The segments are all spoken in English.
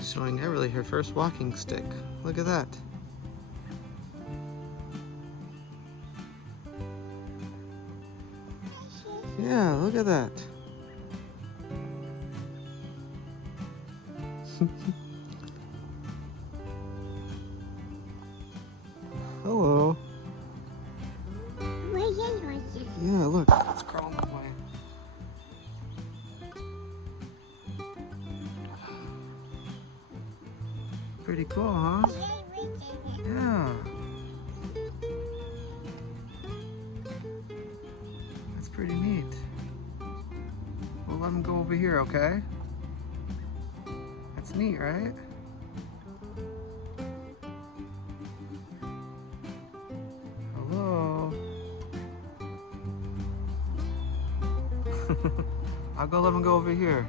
Showing Everly her first walking stick. Look at that. Yeah, look at that. Hello. Yeah, look. It's crawling that way. Pretty cool, huh? Yeah. That's pretty neat. We'll let him go over here, okay? That's neat, right? Hello. I'll go let him go over here.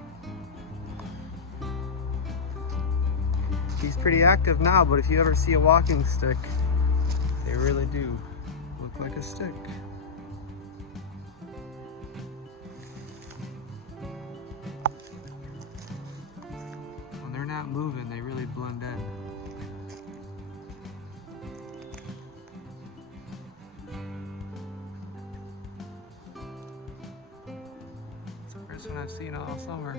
He's pretty active now, but if you ever see a walking stick, they really do look like a stick. When they're not moving, they really blend in. It's the first one I've seen all summer.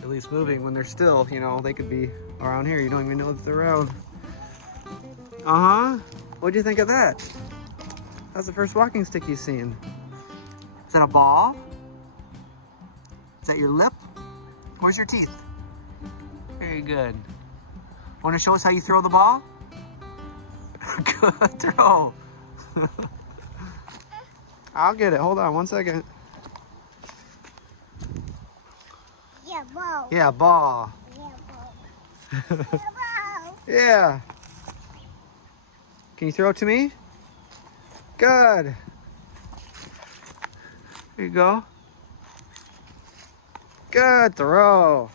At least moving. When they're still, you know, they could be around here. You don't even know if they're around. What'd you think of that? That's the first walking stick you've seen. Is that a ball? Is that your lip? Where's your teeth? Very good. Want to show us how you throw the ball? Good throw. I'll get it. Hold on one second. Ball. Yeah, ball. Yeah, ball. Yeah. Can you throw it to me? Good. Here you go. Good throw.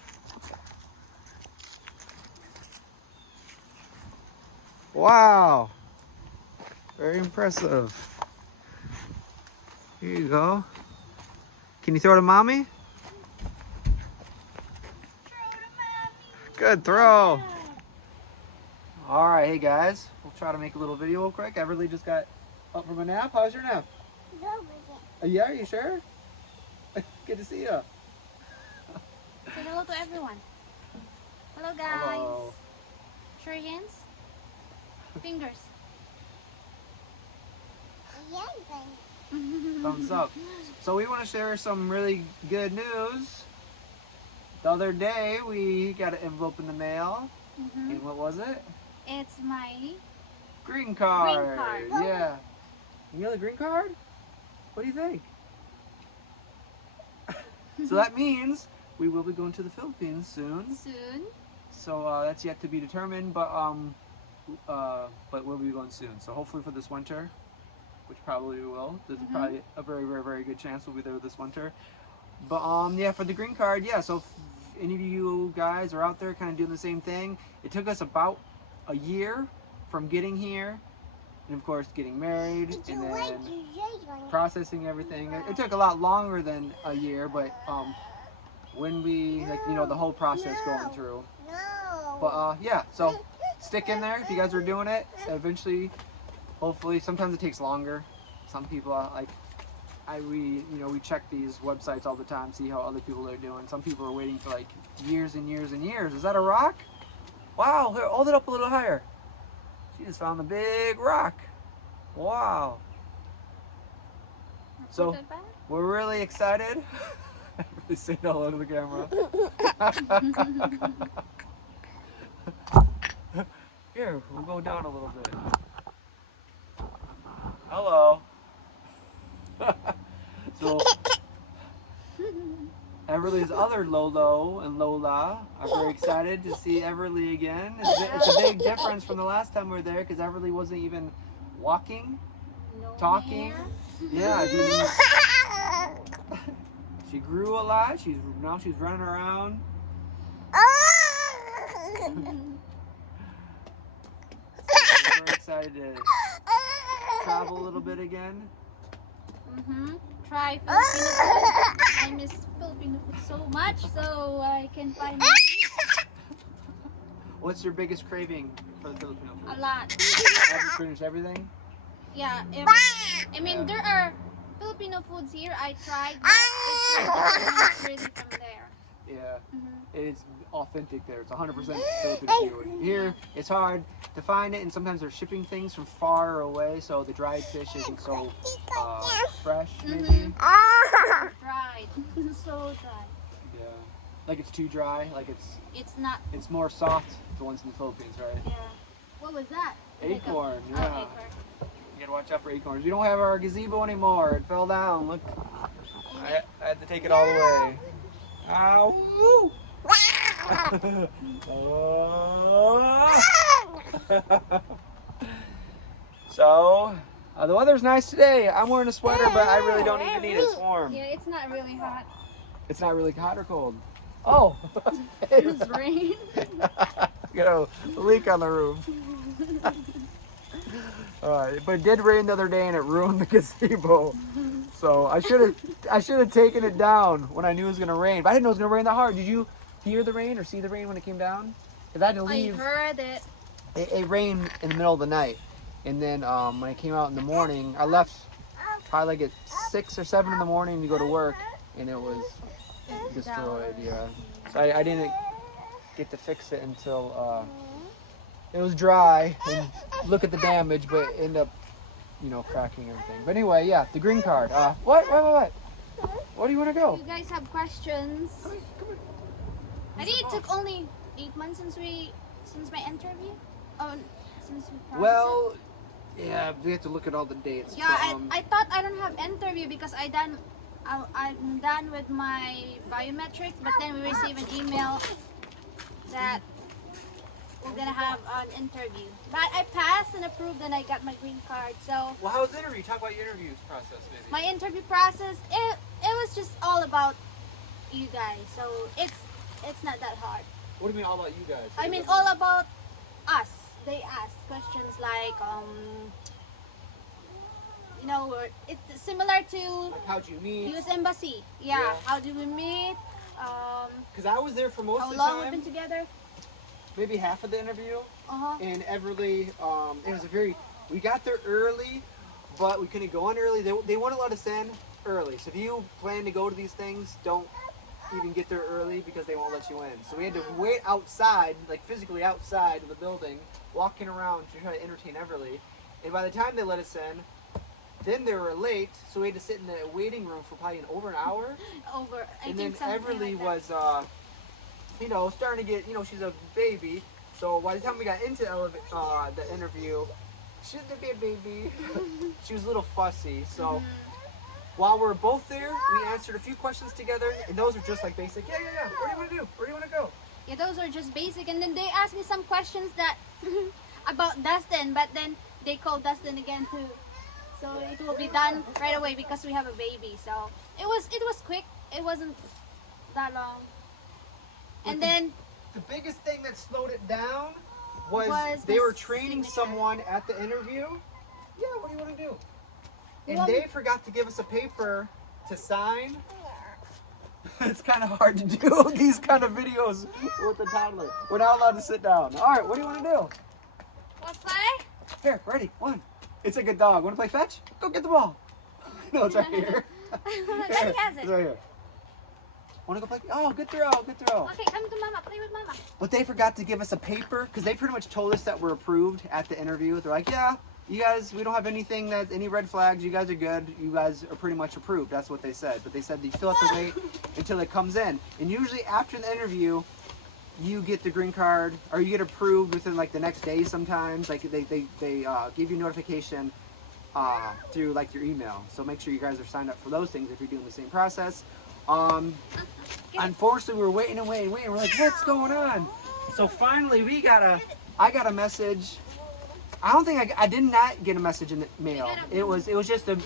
Wow. Very impressive. Here you go. Can you throw to mommy? Good throw. All right, hey guys, we'll try to make a little video real quick. Everly just got up from a nap. How's your nap? Yeah, are you sure? Good to see you. Say hello to everyone. Hello guys. Hello. Show your hands. Fingers. Thumbs up. So we want to share some really good news. The other day we got an envelope in the mail. And what was it? It's my Green card. Green card. Yeah. You got a green card? What do you think? So that means we will be going to the Philippines soon. So that's yet to be determined, but we'll be going soon. So hopefully for this winter, which probably we will. There's probably a very, very, very good chance we'll be there this winter. But yeah, for the green card, yeah. So if any of you guys are out there kind of doing the same thing, it took us about a year from getting here, and of course getting married, and then processing everything. It took a lot longer than a year, but when we, like, you know, the whole process going through. But yeah, so stick in there if you guys are doing it. Eventually, hopefully, sometimes it takes longer. Some people like we check these websites all the time, see how other people are doing. Some people are waiting for like years and years and years. Is that a rock? Wow, here, hold it up a little higher. She just found a big rock. Wow. So we're really excited. Really say hello to the camera. Here, we'll go down a little bit. Hello. So, Everly's other Lolo and Lola are very excited to see Everly again. It's a big difference from the last time we were there because Everly wasn't even walking, talking. Yeah, she grew a lot. Now she's running around. So we're excited to travel a little bit again. Try Filipino food. I miss Filipino food so much, so I can find it. What's your biggest craving for the Filipino food? A lot. Have you finished everything? Yeah, I mean, there are Filipino foods here I tried, but it's really from there. Yeah, it's authentic there. It's 100% Filipino food. Here, it's hard to find it, and sometimes they're shipping things from far away, so the dried fish isn't so fresh, maybe. Dried. So dry. Yeah, like it's too dry. Like It's not. it's more soft. The ones in the Philippines, right? Yeah. What was that? Acorn. Oh, Yeah. acorn. You gotta watch out for acorns. We don't have our gazebo anymore. It fell down. Look, I had to take it all away. Ow! Woo! So, the weather's nice today. I'm wearing a sweater, but I really don't even need it. It's warm. Yeah, it's not really hot. It's not really hot or cold. Oh! It's rain. You know, a leak on the roof. But it did rain the other day and it ruined the gazebo. So I should have taken it down when I knew it was gonna rain. But I didn't know it was gonna rain that hard. Did you hear the rain or see the rain when it came down? Because I had to leave. I heard it. It rained in the middle of the night, and then when I came out in the morning, I left probably like at 6 or 7 in the morning to go to work, and it was destroyed. Yeah. So I didn't get to fix it until it was dry and look at the damage, but end up, cracking everything. But anyway, yeah, the green card. What? What do you want to go? You guys have questions? Come here. I think it took only 8 months since my interview. Oh, since we processed Well, yeah, we have to look at all the dates. it. Yeah, I thought I don't have interview because I'm done with my biometrics, but then we received an email that we're gonna have an interview. But I passed and approved, and I got my green card. So. Well, how was the interview? Talk about your interview process, maybe. My interview process, it was just all about you guys. So it's not that hard. What do you mean all about you guys? I mean all about us. They asked questions like it's similar to Like how'd you meet? U.S. Embassy. Yeah. How do we meet? Because I was there for most How of the long we've time. been together? Maybe half of the interview. Uh-huh. And Everly, we got there early, but we couldn't go in early. They won't let us in early. So if you plan to go to these things, don't even get there early because they won't let you in. So we had to wait outside, like physically outside of the building, walking around to try to entertain Everly. And by the time they let us in, then they were late, so we had to sit in the waiting room for probably over an hour. And then Everly was, starting to get, she's a baby. So by the time we got into the interview, she didn't be a baby. She was a little fussy. So while we're both there, we answered a few questions together, and those are just like basic. Yeah. What do you want to do? Where do you want to go? Yeah, those are just basic. And then they asked me some questions that about Dustin, but then they called Dustin again too. So it will be done right away because we have a baby. So it was quick. It wasn't that long. And then the biggest thing that slowed it down was the they were training signature. someone at the interview. Yeah, what do you want to do? And Well, they forgot to give us a paper to sign. It's kind of hard to do these kind of videos with a toddler. We're not allowed to sit down. All right, what do you want to do? Let's play. Here, ready, one. It's like a dog. Want to play fetch? Go get the ball. No, it's right here. Daddy has It's it. right here. Want to go play? Oh, good throw, good throw. Okay, come to Mama. Play with Mama. But they forgot to give us a paper because they pretty much told us that we're approved at the interview. They're like, yeah, you guys, we don't have any red flags. You guys are good. You guys are pretty much approved. That's what they said. But they said that you still have to wait until it comes in. And usually after the interview, you get the green card, or you get approved within like the next day sometimes. Like they give you notification through like your email. So make sure you guys are signed up for those things if you're doing the same process. Unfortunately, we were waiting and waiting and waiting. We're like, what's going on? So finally, I got a message. I don't think I did not get a message in the mail. It was just an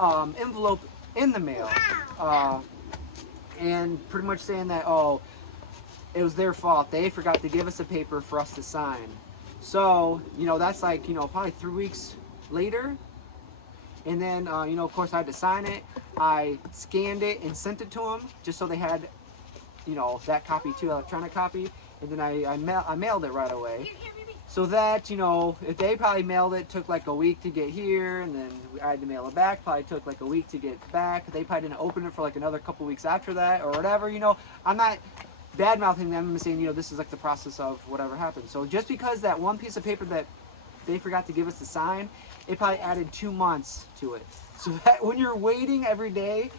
envelope in the mail, and pretty much saying that, oh, it was their fault. They forgot to give us a paper for us to sign. So, you know, that's like, you know, probably 3 weeks later. And then, you know, of course I had to sign it. I scanned it and sent it to them just so they had, you know, that copy too, electronic copy. And then I mailed it right away. So that, you know, if they probably mailed it, took like a week to get here, and then I had to mail it back, probably took like a week to get back. They probably didn't open it for like another couple weeks after that or whatever, you know. I'm not bad mouthing them and saying, you know, this is like the process of whatever happened. So just because that one piece of paper that they forgot to give us to sign, it probably added 2 months to it. So that when you're waiting every day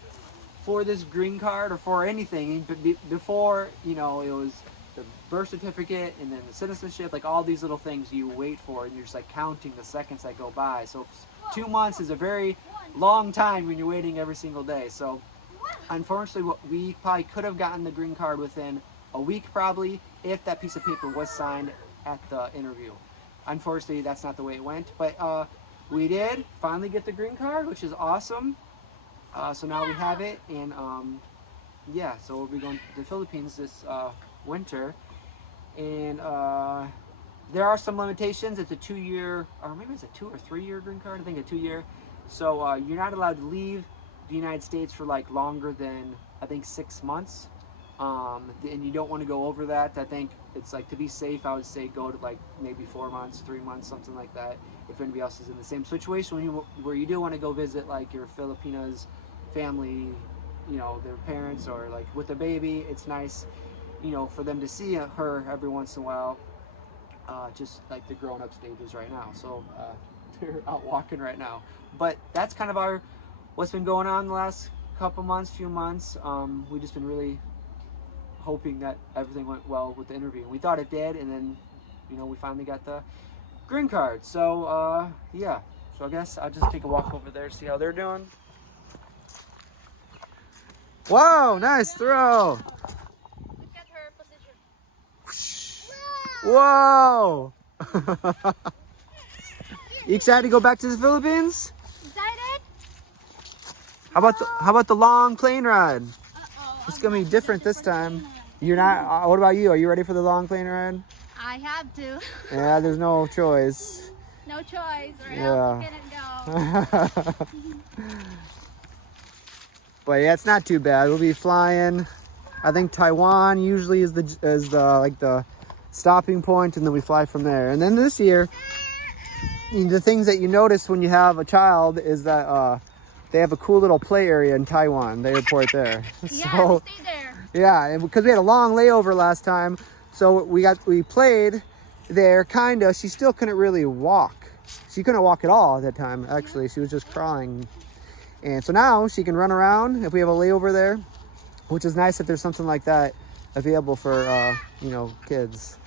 for this green card or for anything, before, you know, it was the birth certificate and then the citizenship, like all these little things you wait for, and you're just like counting the seconds that go by. So 2 months is a very long time when you're waiting every single day. So unfortunately, we probably could have gotten the green card within a week probably if that piece of paper was signed at the interview. Unfortunately, that's not the way it went, but we did finally get the green card, which is awesome. So now we have it, and yeah, so we'll be going to the Philippines this winter, and there are some limitations. It's a 2-year, or maybe it's a 2 or 3 year green card. I think a 2-year. So you're not allowed to leave the United States for like longer than, I think, 6 months, and you don't want to go over that. I think it's like, to be safe, I would say go to like maybe 4 months, 3 months, something like that, if anybody else is in the same situation where you do want to go visit like your Filipinas family, you know, their parents, or like with a baby. It's nice, you know, for them to see her every once in a while, just like the grown-up stages right now. So they're out walking right now. But that's kind of what's been going on the last few months. We've just been really hoping that everything went well with the interview. We thought it did, and then, you know, we finally got the green card. So yeah, so I guess I'll just take a walk over there, see how they're doing. Wow, nice throw. Look at her position. Whoa. You excited to go back to the Philippines? Excited? How about the long plane ride? It's gonna be different this time. You're not. What about you? Are you ready for the long plane ride? I have to. Yeah, there's no choice. No choice, or Yeah. else we couldn't go. But yeah, it's not too bad. We'll be flying. I think Taiwan usually is the stopping point, and then we fly from there. And then this year, the things that you notice when you have a child is that they have a cool little play area in Taiwan, the airport there. Yeah, So, we stay there. yeah, and because we had a long layover last time, so we played there, kinda. She still couldn't really walk. She couldn't walk at all at that time, actually. She was just crawling. And so now she can run around if we have a layover there, which is nice if there's something like that available for you know, kids.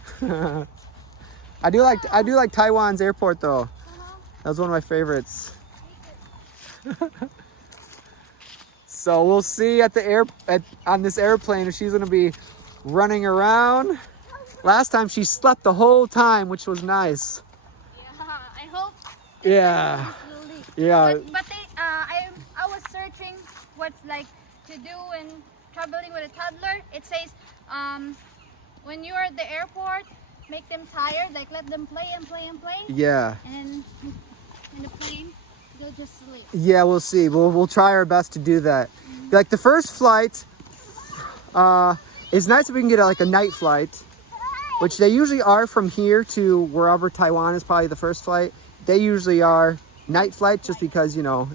I do like Taiwan's airport though. That was one of my favorites. So we'll see at the on this airplane if she's gonna be running around. Last time she slept the whole time, which was nice. Yeah, I hope. Yeah. Slowly. Yeah. But I was searching what's like to do when traveling with a toddler. It says when you're at the airport, make them tired, like let them play and play and play. Yeah. And in the plane, they'll just sleep. Yeah, we'll see. We'll try our best to do that. Like the first flight, it's nice if we can get like a night flight, which they usually are from here to wherever Taiwan is probably the first flight. They usually are night flights just because, you know,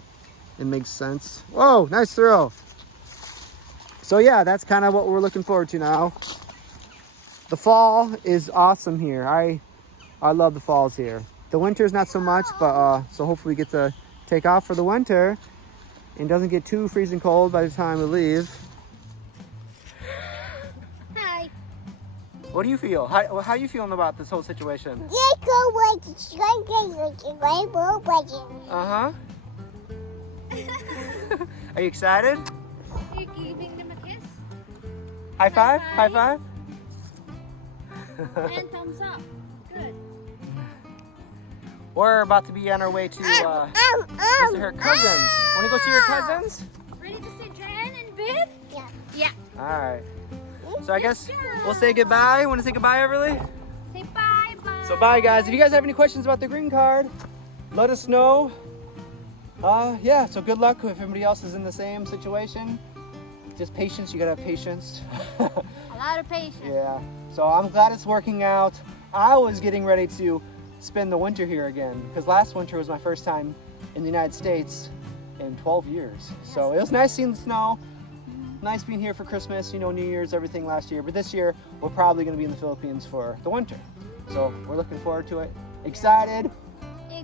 it makes sense. Whoa, nice throw. So yeah, that's kind of what we're looking forward to now. The fall is awesome here. I love the falls here. The winter's not so much, but so hopefully we get to take off for the winter and doesn't get too freezing cold by the time we leave. Hi. What do you feel? How you feeling about this whole situation? Uh-huh. Are you excited? Are you giving them a kiss? High five? High five? And thumbs up. Good. We're about to be on our way to visit her cousins. Want to go see your cousins? Ready to see Jen and Viv? Yeah. All right. So I guess we'll say goodbye. Want to say goodbye, Everly? Say bye, bye. So bye, guys. If you guys have any questions about the green card, let us know. Yeah, so good luck if everybody else is in the same situation. Just patience. You got to have patience. A lot of patience. Yeah. So I'm glad it's working out. I was getting ready to spend the winter here again because last winter was my first time in the United States in 12 years. So it was nice seeing the snow. Nice being here for Christmas, you know, New Year's, everything last year. But this year, we're probably going to be in the Philippines for the winter. So we're looking forward to it. Excited.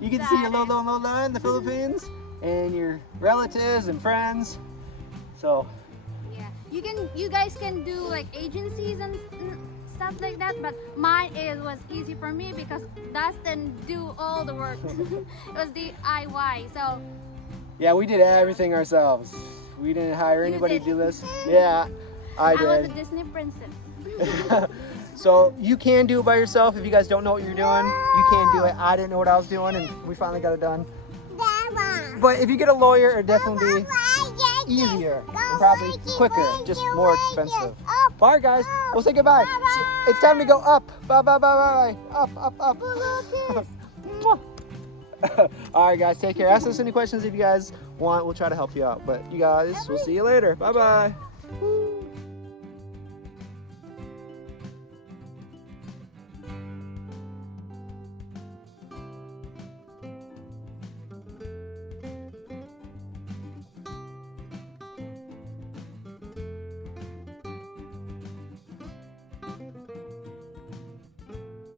You get to see your Lolo and Lola in the Philippines and your relatives and friends. So yeah, you guys can do like agencies and stuff like that, but mine was easy for me because Dustin do all the work. It was DIY. So yeah, we did everything ourselves. We didn't hire anybody to do this. Yeah, I did. I was a Disney princess. So you can do it by yourself. If you guys don't know what you're doing, you can do it. I didn't know what I was doing, and we finally got it done. But if you get a lawyer, it'd definitely be easier and probably quicker, just more expensive. Bye, guys. We'll say goodbye. It's time to go up. Bye, bye, bye, bye, bye. Up, up, up. All right, guys, take care. Ask us any questions if you guys want. We'll try to help you out. But you guys, we'll see you later. Bye-bye.